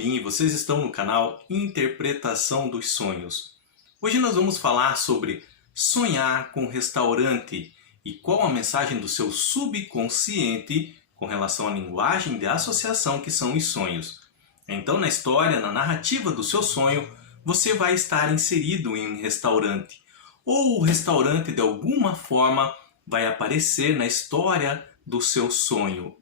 Albin e vocês estão no canal Interpretação dos Sonhos. Hoje nós vamos falar sobre sonhar com restaurante e qual a mensagem do seu subconsciente com relação à linguagem de associação que são os sonhos. Então, na história, na narrativa do seu sonho, você vai estar inserido em um restaurante. Ou o restaurante, de alguma forma, vai aparecer na história do seu sonho.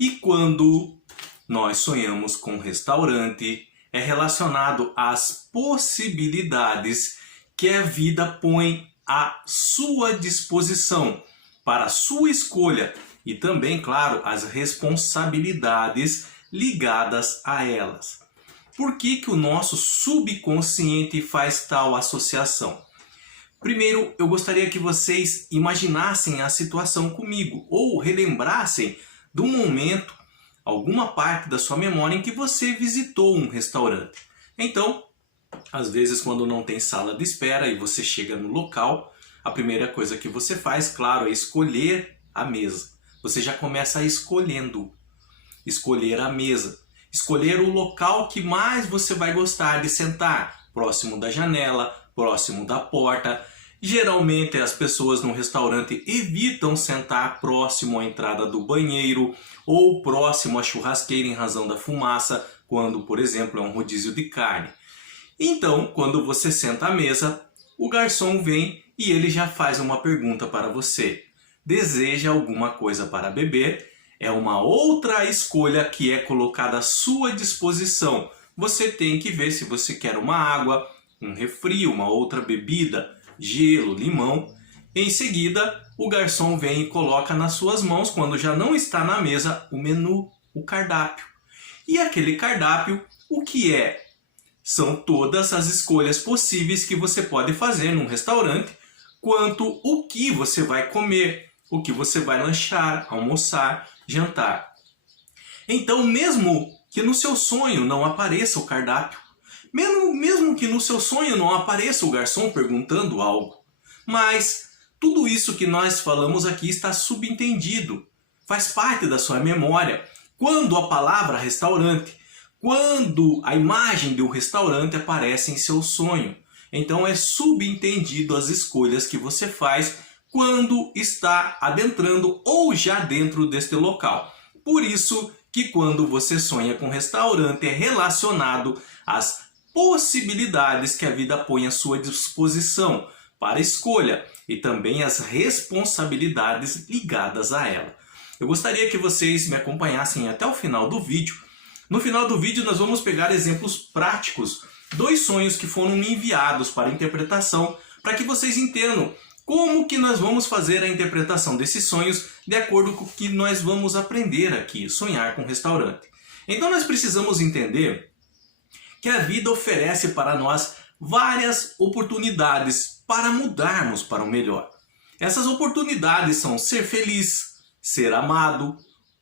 E quando nós sonhamos com restaurante, é relacionado às possibilidades que a vida põe à sua disposição, para a sua escolha e também, claro, as responsabilidades ligadas a elas. Por que que o nosso subconsciente faz tal associação? Primeiro, eu gostaria que vocês imaginassem a situação comigo ou relembrassem do momento, alguma parte da sua memória em que você visitou um restaurante. Então, às vezes quando não tem sala de espera e você chega no local, a primeira coisa que você faz, claro, é escolher a mesa. Você já começa escolher a mesa. Escolher o local que mais você vai gostar de sentar, próximo da janela, próximo da porta. Geralmente as pessoas no restaurante evitam sentar próximo à entrada do banheiro ou próximo à churrasqueira em razão da fumaça, quando, por exemplo, é um rodízio de carne. Então, quando você senta à mesa, o garçom vem e ele já faz uma pergunta para você. Deseja alguma coisa para beber? É uma outra escolha que é colocada à sua disposição. Você tem que ver se você quer uma água, um refri, uma outra bebida, gelo, limão. Em seguida, o garçom vem e coloca nas suas mãos, quando já não está na mesa, o menu, o cardápio. E aquele cardápio, o que é? São todas as escolhas possíveis que você pode fazer num restaurante, quanto o que você vai comer, o que você vai lanchar, almoçar, jantar. Então, mesmo que no seu sonho não apareça o cardápio, mesmo que no seu sonho não apareça o garçom perguntando algo, mas tudo isso que nós falamos aqui está subentendido, faz parte da sua memória. Quando a palavra restaurante, quando a imagem de um restaurante aparece em seu sonho, então é subentendido as escolhas que você faz quando está adentrando ou já dentro deste local. Por isso que quando você sonha com restaurante é relacionado às possibilidades que a vida põe à sua disposição para escolha e também as responsabilidades ligadas a ela. Eu gostaria que vocês me acompanhassem até o final do vídeo. No final do vídeo nós vamos pegar exemplos práticos, 2 sonhos que foram me enviados para interpretação, para que vocês entendam como que nós vamos fazer a interpretação desses sonhos de acordo com o que nós vamos aprender aqui, sonhar com restaurante. Então nós precisamos entender que a vida oferece para nós várias oportunidades para mudarmos para o melhor. Essas oportunidades são ser feliz, ser amado,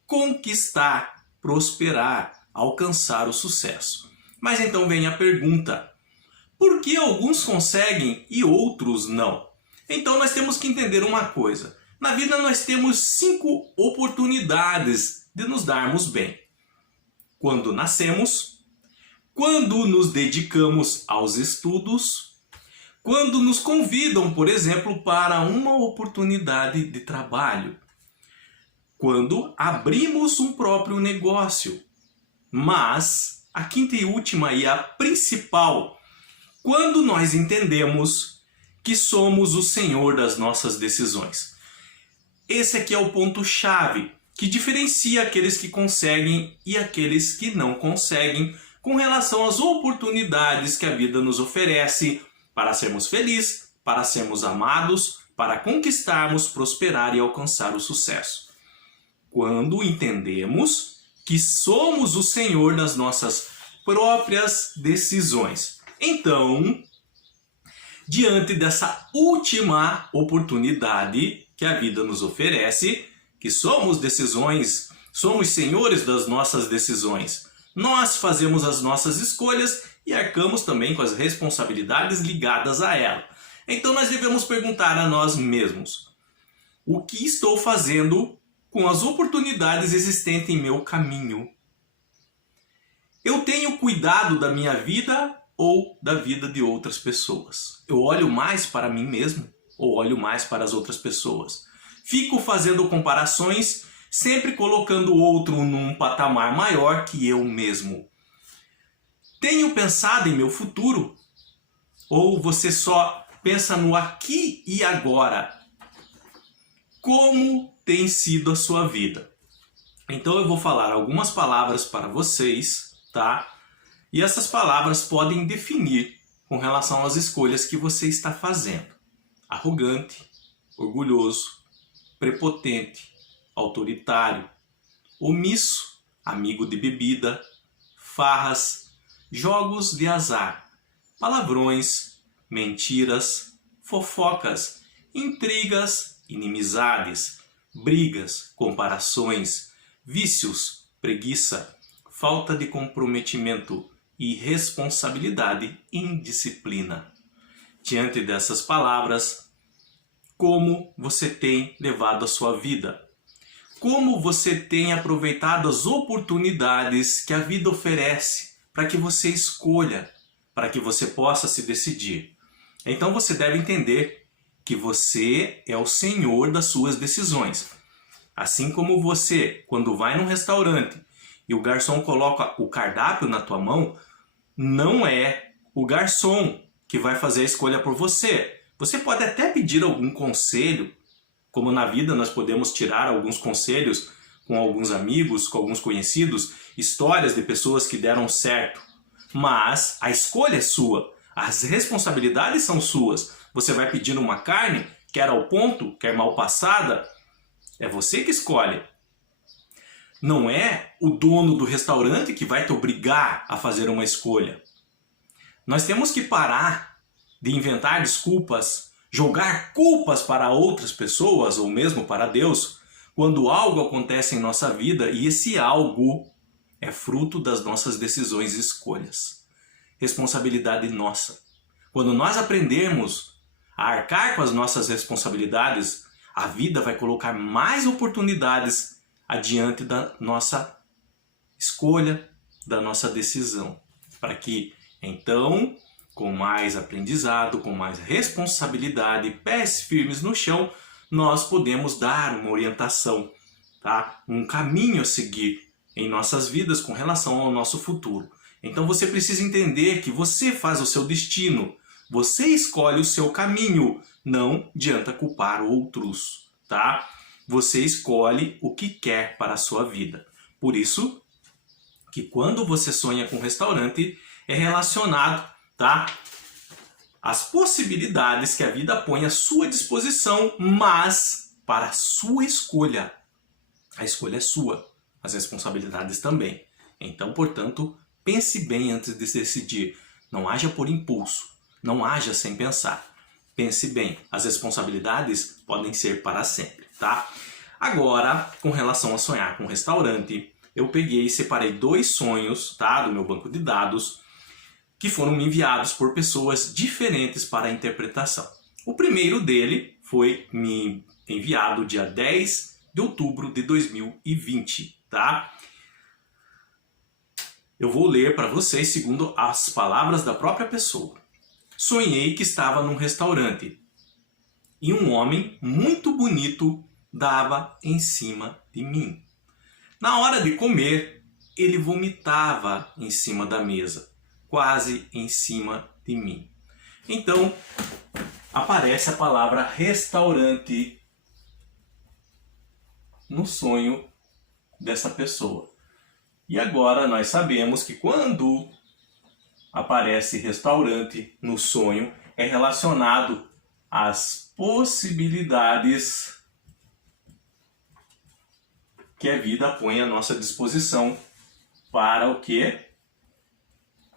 conquistar, prosperar, alcançar o sucesso. Mas então vem a pergunta: por que alguns conseguem e outros não? Então nós temos que entender uma coisa. Na vida nós temos 5 oportunidades de nos darmos bem. Quando nascemos, quando nos dedicamos aos estudos, quando nos convidam, por exemplo, para uma oportunidade de trabalho, quando abrimos um próprio negócio. Mas a quinta e última e a principal, quando nós entendemos que somos o Senhor das nossas decisões. Esse aqui é o ponto-chave que diferencia aqueles que conseguem e aqueles que não conseguem com relação às oportunidades que a vida nos oferece para sermos felizes, para sermos amados, para conquistarmos, prosperar e alcançar o sucesso. Quando entendemos que somos o Senhor das nossas próprias decisões. Então, diante dessa última oportunidade que a vida nos oferece, que somos senhores das nossas decisões, nós fazemos as nossas escolhas e arcamos também com as responsabilidades ligadas a ela. Então nós devemos perguntar a nós mesmos: o que estou fazendo com as oportunidades existentes em meu caminho? Eu tenho cuidado da minha vida ou da vida de outras pessoas? Eu olho mais para mim mesmo ou olho mais para as outras pessoas? Fico fazendo comparações, sempre colocando o outro num patamar maior que eu mesmo. Tenho pensado em meu futuro? Ou você só pensa no aqui e agora? Como tem sido a sua vida? Então eu vou falar algumas palavras para vocês, tá? E essas palavras podem definir com relação às escolhas que você está fazendo. Arrogante, orgulhoso, prepotente, autoritário, omisso, amigo de bebida, farras, jogos de azar, palavrões, mentiras, fofocas, intrigas, inimizades, brigas, comparações, vícios, preguiça, falta de comprometimento, irresponsabilidade e indisciplina. Diante dessas palavras, como você tem levado a sua vida? Como você tem aproveitado as oportunidades que a vida oferece para que você escolha, para que você possa se decidir? Então você deve entender que você é o senhor das suas decisões. Assim como você, quando vai num restaurante e o garçom coloca o cardápio na tua mão, não é o garçom que vai fazer a escolha por você. Você pode até pedir algum conselho, como na vida nós podemos tirar alguns conselhos com alguns amigos, com alguns conhecidos, histórias de pessoas que deram certo. Mas a escolha é sua, as responsabilidades são suas. Você vai pedir uma carne, quer ao ponto, quer mal passada, é você que escolhe. Não é o dono do restaurante que vai te obrigar a fazer uma escolha. Nós temos que parar de inventar desculpas, jogar culpas para outras pessoas ou mesmo para Deus, quando algo acontece em nossa vida e esse algo é fruto das nossas decisões e escolhas. Responsabilidade nossa. Quando nós aprendermos a arcar com as nossas responsabilidades, a vida vai colocar mais oportunidades adiante da nossa escolha, da nossa decisão, para que então, com mais aprendizado, com mais responsabilidade, pés firmes no chão, nós podemos dar uma orientação, tá? Um caminho a seguir em nossas vidas com relação ao nosso futuro. Então você precisa entender que você faz o seu destino, você escolhe o seu caminho, não adianta culpar outros, tá? Você escolhe o que quer para a sua vida. Por isso que quando você sonha com um restaurante, é relacionado, tá? As possibilidades que a vida põe à sua disposição, mas para a sua escolha. A escolha é sua, as responsabilidades também. Então, portanto, pense bem antes de decidir. Não haja por impulso, não haja sem pensar. Pense bem, as responsabilidades podem ser para sempre, tá? Agora, com relação a sonhar com um restaurante, eu peguei e separei 2 sonhos, tá, do meu banco de dados, que foram enviados por pessoas diferentes para a interpretação. O primeiro dele foi me enviado dia 10 de outubro de 2020, tá? Eu vou ler para vocês segundo as palavras da própria pessoa. Sonhei que estava num restaurante e um homem muito bonito dava em cima de mim. Na hora de comer, ele vomitava em cima da mesa, quase em cima de mim. Então, aparece a palavra restaurante no sonho dessa pessoa. E agora nós sabemos que quando aparece restaurante no sonho, é relacionado às possibilidades que a vida põe à nossa disposição para o quê?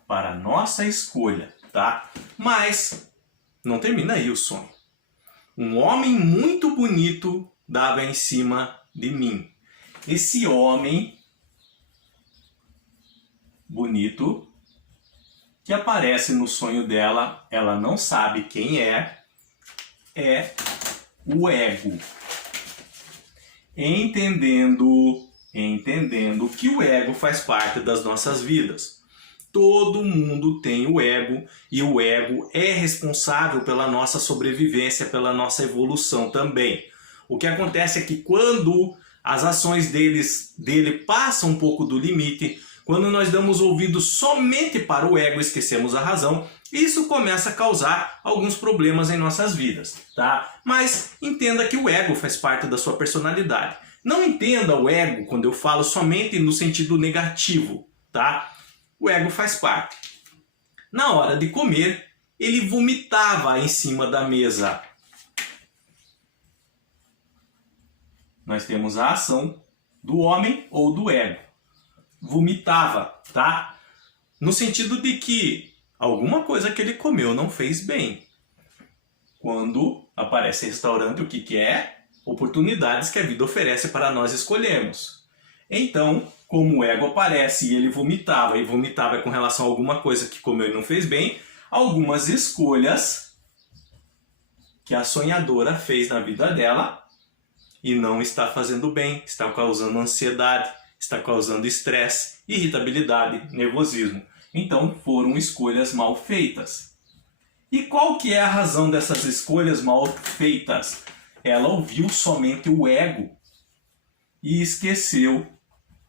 Para a nossa escolha, tá? Mas não termina aí o sonho. Um homem muito bonito dava em cima de mim. Esse homem bonito que aparece no sonho dela, ela não sabe quem é o ego. Entendendo que o ego faz parte das nossas vidas. todo mundo tem o ego e o ego é responsável pela nossa sobrevivência, pela nossa evolução também. O que acontece é que quando as ações dele passam um pouco do limite, quando nós damos ouvido somente para o ego, esquecemos a razão, isso começa a causar alguns problemas em nossas vidas, tá? Mas entenda que o ego faz parte da sua personalidade. Não entenda o ego quando eu falo somente no sentido negativo, tá? O ego faz parte. Na hora de comer, ele vomitava em cima da mesa. Nós temos a ação do homem ou do ego. Vomitava, tá? No sentido de que alguma coisa que ele comeu não fez bem. Quando aparece restaurante, o que é? Oportunidades que a vida oferece para nós escolhermos. Então, como o ego aparece e ele vomitava, e vomitava com relação a alguma coisa que comeu e não fez bem, algumas escolhas que a sonhadora fez na vida dela e não está fazendo bem, está causando ansiedade, está causando estresse, irritabilidade, nervosismo. Então foram escolhas mal feitas. E qual que é a razão dessas escolhas mal feitas? Ela ouviu somente o ego e esqueceu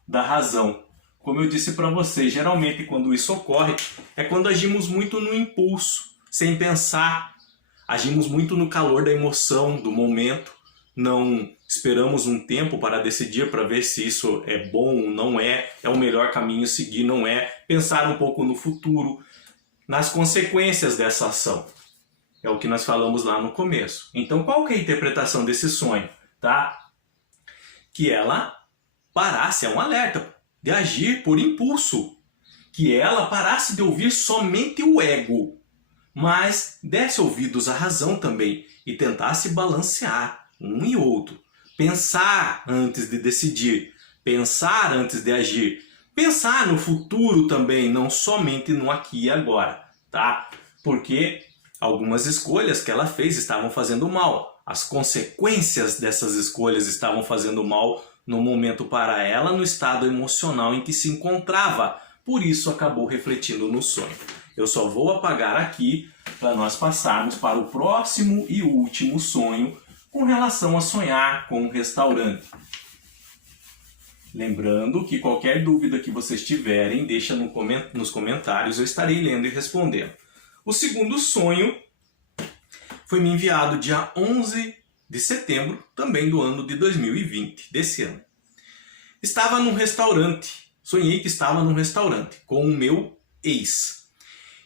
da razão. Como eu disse para vocês, geralmente quando isso ocorre é quando agimos muito no impulso, sem pensar. Agimos muito no calor da emoção, do momento. Não esperamos um tempo para decidir, para ver se isso é bom ou não é o melhor caminho a seguir, não é. Pensar um pouco no futuro, nas consequências dessa ação. É o que nós falamos lá no começo. Então, qual que é a interpretação desse sonho? Tá? Que ela parasse, é um alerta, de agir por impulso. Que ela parasse de ouvir somente o ego, mas desse ouvidos à razão também e tentasse balancear um e outro. Pensar antes de decidir, pensar antes de agir, pensar no futuro também, não somente no aqui e agora, tá? Porque algumas escolhas que ela fez estavam fazendo mal. As consequências dessas escolhas estavam fazendo mal no momento para ela, no estado emocional em que se encontrava. Por isso acabou refletindo no sonho. Eu só vou apagar aqui para nós passarmos para o próximo e último sonho com relação a sonhar com um restaurante. Lembrando que qualquer dúvida que vocês tiverem, deixa nos comentários, eu estarei lendo e respondendo. O segundo sonho foi me enviado dia 11 de setembro, também do ano de 2020, desse ano. Estava num restaurante, sonhei que estava num restaurante com o meu ex.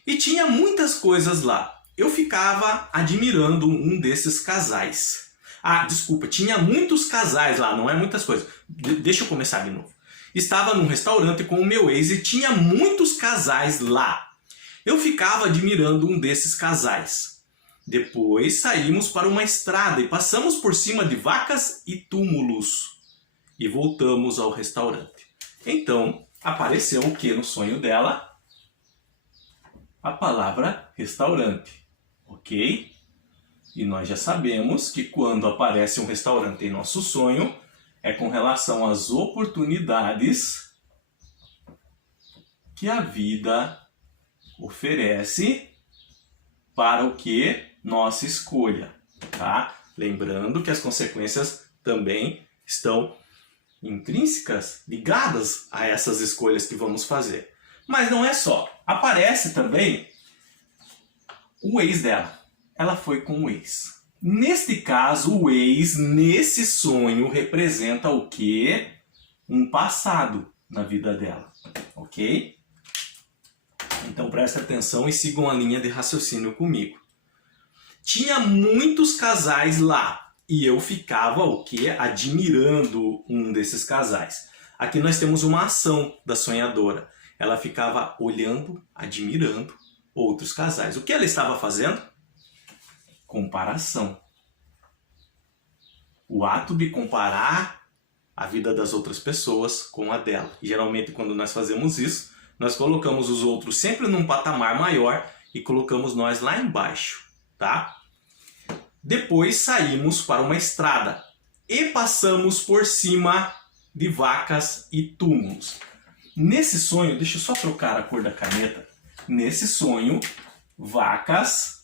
E tinha muitas coisas lá. Eu ficava admirando um desses casais. Ah, desculpa, tinha muitos casais lá, não é muitas coisas. Deixa eu começar de novo. Estava num restaurante com o meu ex e tinha muitos casais lá. Eu ficava admirando um desses casais. Depois saímos para uma estrada e passamos por cima de vacas e túmulos. E voltamos ao restaurante. Então, apareceu o que no sonho dela? A palavra restaurante, ok? E nós já sabemos que quando aparece um restaurante em nosso sonho, é com relação às oportunidades que a vida oferece para o que nossa escolha, tá? Lembrando que as consequências também estão intrínsecas, ligadas a essas escolhas que vamos fazer. Mas não é só. Aparece também o ex dela. Ela foi com o ex. Neste caso, o ex, nesse sonho, representa o quê? Um passado na vida dela, ok? Então preste atenção e sigam a linha de raciocínio comigo. Tinha muitos casais lá e eu ficava o quê? Admirando um desses casais. Aqui nós temos uma ação da sonhadora. Ela ficava olhando, admirando outros casais. O que ela estava fazendo? Comparação. O ato de comparar a vida das outras pessoas com a dela. E geralmente quando nós fazemos isso, nós colocamos os outros sempre num patamar maior e colocamos nós lá embaixo, tá? Depois saímos para uma estrada e passamos por cima de vacas e túmulos. nesse sonho, deixa eu só trocar a cor da caneta. Nesse sonho, vacas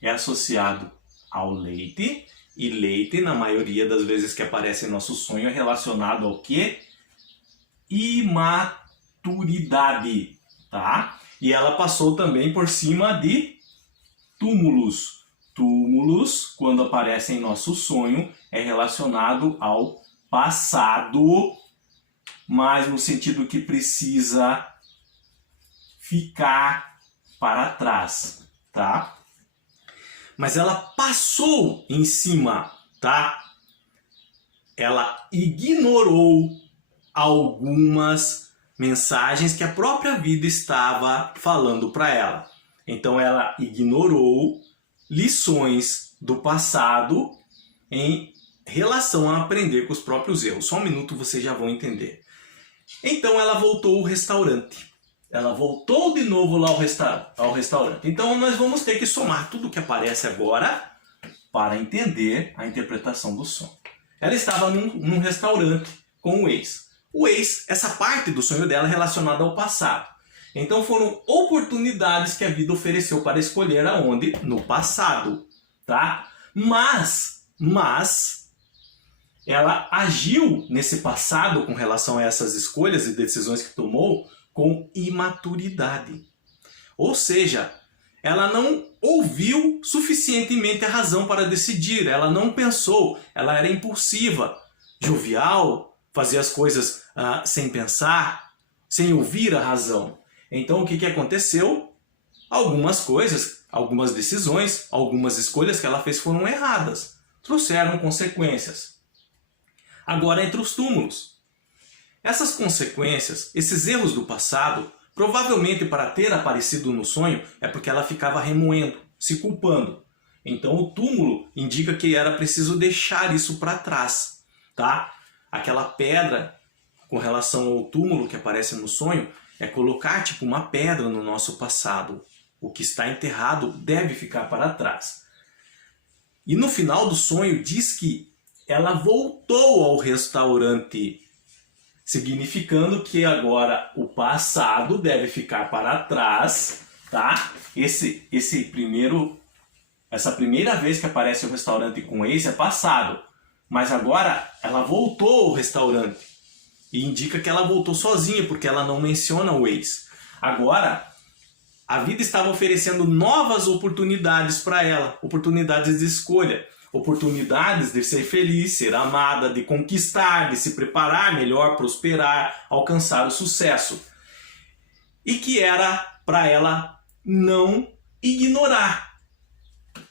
é associado ao leite. E leite, na maioria das vezes que aparece em nosso sonho, é relacionado ao quê? Imaturidade, tá? E ela passou também por cima de túmulos. Túmulos, quando aparecem em nosso sonho, é relacionado ao passado, mas no sentido que precisa ficar para trás, tá? Mas ela passou em cima, tá? Ela ignorou algumas mensagens que a própria vida estava falando para ela. Então ela ignorou lições do passado em relação a aprender com os próprios erros. Só um minuto, vocês já vão entender. Então ela voltou ao restaurante. Ela voltou de novo lá ao restaurante. Então nós vamos ter que somar tudo que aparece agora para entender a interpretação do sonho. Ela estava num restaurante com o ex. O ex, essa parte do sonho dela é relacionada ao passado. Então foram oportunidades que a vida ofereceu para escolher aonde? No passado, tá? Mas ela agiu nesse passado com relação a essas escolhas e decisões que tomou com imaturidade. Ou seja, ela não ouviu suficientemente a razão para decidir, ela não pensou, ela era impulsiva, jovial, fazia as coisas sem pensar, sem ouvir a razão. Então o que aconteceu? Algumas coisas, algumas decisões, algumas escolhas que ela fez foram erradas, trouxeram consequências. Agora entre os túmulos. Essas consequências, esses erros do passado, provavelmente para ter aparecido no sonho, é porque ela ficava remoendo, se culpando. Então o túmulo indica que era preciso deixar isso para trás, tá? Aquela pedra com relação ao túmulo que aparece no sonho é colocar tipo uma pedra no nosso passado. O que está enterrado deve ficar para trás. E no final do sonho diz que ela voltou ao restaurante, significando que agora o passado deve ficar para trás, tá? Essa primeira vez que aparece o restaurante com o ex é passado, mas agora ela voltou ao restaurante e indica que ela voltou sozinha porque ela não menciona o ex. Agora a vida estava oferecendo novas oportunidades para ela, oportunidades de escolha. Oportunidades de ser feliz, ser amada, de conquistar, de se preparar melhor, prosperar, alcançar o sucesso. E que era para ela não ignorar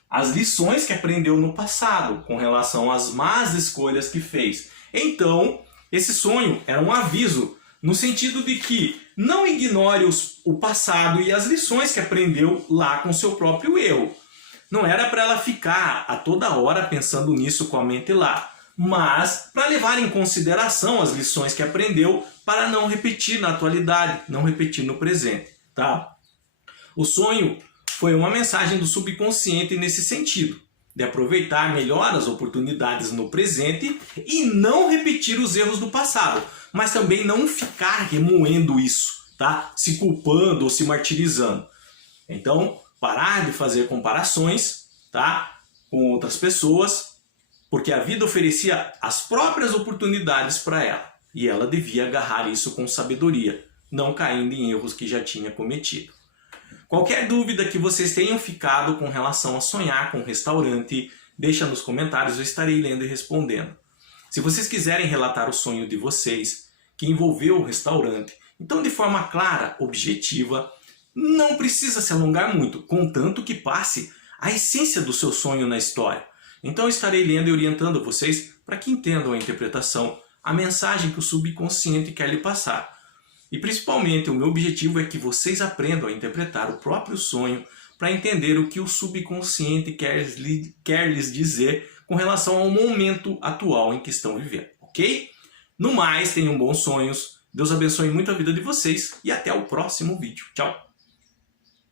as lições que aprendeu no passado com relação às más escolhas que fez. Então, esse sonho era um aviso no sentido de que não ignore o passado e as lições que aprendeu lá com seu próprio erro. Não era para ela ficar a toda hora pensando nisso com a mente lá, mas para levar em consideração as lições que aprendeu para não repetir na atualidade, não repetir no presente, tá? O sonho foi uma mensagem do subconsciente nesse sentido, de aproveitar melhor as oportunidades no presente e não repetir os erros do passado, mas também não ficar remoendo isso, tá? Se culpando ou se martirizando. Então, parar de fazer comparações, tá, com outras pessoas, porque a vida oferecia as próprias oportunidades para ela. E ela devia agarrar isso com sabedoria, não caindo em erros que já tinha cometido. Qualquer dúvida que vocês tenham ficado com relação a sonhar com um restaurante, deixa nos comentários, eu estarei lendo e respondendo. Se vocês quiserem relatar o sonho de vocês, que envolveu o restaurante, então de forma clara, objetiva, não precisa se alongar muito, contanto que passe a essência do seu sonho na história. Então eu estarei lendo e orientando vocês para que entendam a interpretação, a mensagem que o subconsciente quer lhe passar. E principalmente o meu objetivo é que vocês aprendam a interpretar o próprio sonho para entender o que o subconsciente quer lhes dizer com relação ao momento atual em que estão vivendo, ok? No mais, tenham bons sonhos, Deus abençoe muito a vida de vocês e até o próximo vídeo. Tchau!